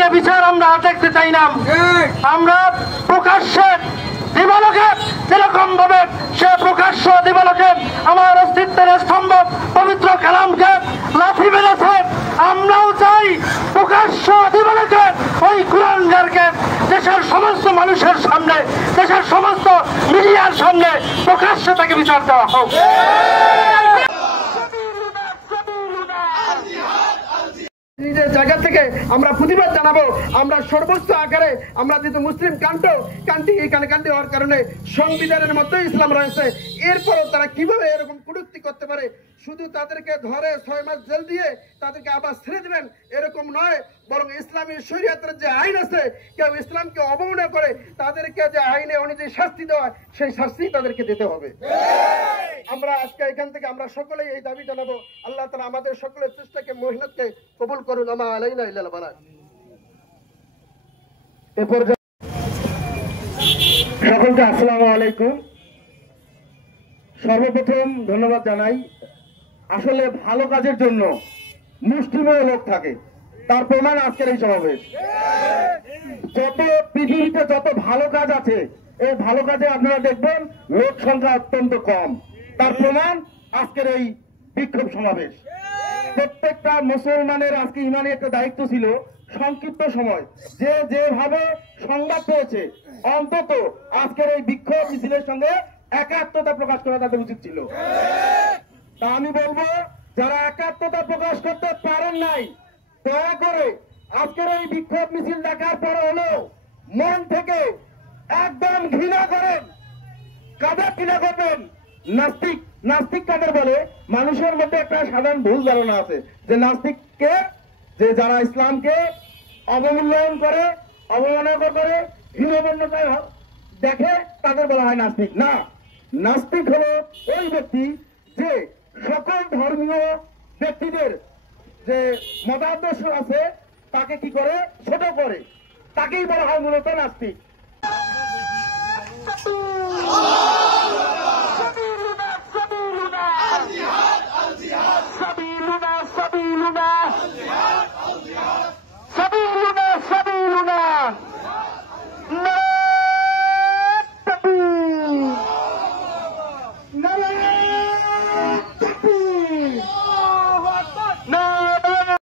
নিয়ে বিচার আমরা দেখতে চাই না। আমরা প্রকাশ্যে দিবালোকে যেরকম ভাবে সে প্রকাশ্য দিবালোকে আমার অস্তিত্বের স্তম্ভ পবিত্র কালামকে লাথি মেরেছে, আমরাও চাই প্রকাশ্য দিবালোকে ওই কুলাঙ্গারকে দেশের সমস্ত মানুষের সামনে, দেশের সমস্ত মিডিয়ার সামনে প্রকাশ্যে তাকে বিচার দেওয়া হোক। নিজের জায়গা থেকে আমরা প্রতিবাদ জানাবো। আমরা সর্বোচ্চ আকারে আমরা যেহেতু মুসলিম কান্ট্রি এখানে কান্ট্রি হওয়ার কারণে সংবিধানের মধ্যে ইসলাম রয়েছে, এরপরও তারা কিভাবে এরকম কটূক্তি করতে পারে? শুধু তাদেরকে ধরে 6 মাস জেল দিয়ে তাদেরকে আবার ছেড়ে দিবেন এরকম নয়, বরং ইসলামী শরীয়তের যে আইন আছে, কেউ ইসলামকে অবমাননা করে তাদেরকে যে আইনে অনুযায়ী শাস্তি দেওয়া সেই শাস্তি তাদেরকে দিতে হবে। আমরা আজকে এখান থেকে আমরা সকলেই এই দাবি জানাবো। আল্লাহ তাআলা আমাদের সকলের চেষ্টাকে মেহনতকে কবুল করুন। আমা আলাইনা ইল্লাল বালাগ। এরপর সকলকে আসসালামু আলাইকুম। সর্বপ্রথম ধন্যবাদ জানাই। আসলে ভালো কাজের জন্য মুষ্টিমেয় লোক থাকে, তার প্রমাণ আজকের এই সমাবেশ। যত পৃথিবীতে যত ভালো কাজ আছে, এই ভালো কাজে আপনারা দেখবেন লোক সংখ্যা অত্যন্ত কম, তার প্রমাণ আজকের এই বিক্ষোভ সমাবেশ। প্রত্যেকটা মুসলমানের আজকে ইমানি একটা দায়িত্ব ছিল, সংক্ষিপ্ত সময় যে যেভাবে সংবাদ পেয়েছে অন্তত আজকের এই বিক্ষোভ মিছিলের সঙ্গে একাত্মতা প্রকাশ করা তাদের উচিত ছিল। তা আমি বলবো, যারা একাত্মতা প্রকাশ করতে পারেন নাই, দয়া করে আজকের এই বিক্ষোভ মিছিল দেখার পরে হলেও মন থেকে একদম ঘৃণা করেন। কাদের ঘৃণা করবেন? নাস্তিক। নাস্তিক কাদের বলে? মানুষের মধ্যে একটা সাধারণ ভুল ধারণা আছে যে নাস্তিককে, যে যারা ইসলামকে অবমূল্যায়ন করে, অবমাননা করে, হীনমন্যতায় দেখে, তাদের বলা হয় নাস্তিক। না, নাস্তিক হলো ওই ব্যক্তি যে সকল ধর্মীয় ব্যক্তিদের যে মতাদর্শ আছে তাকে কি করে? ছোট করে, তাকেই বলা হয় মূলত নাস্তিক।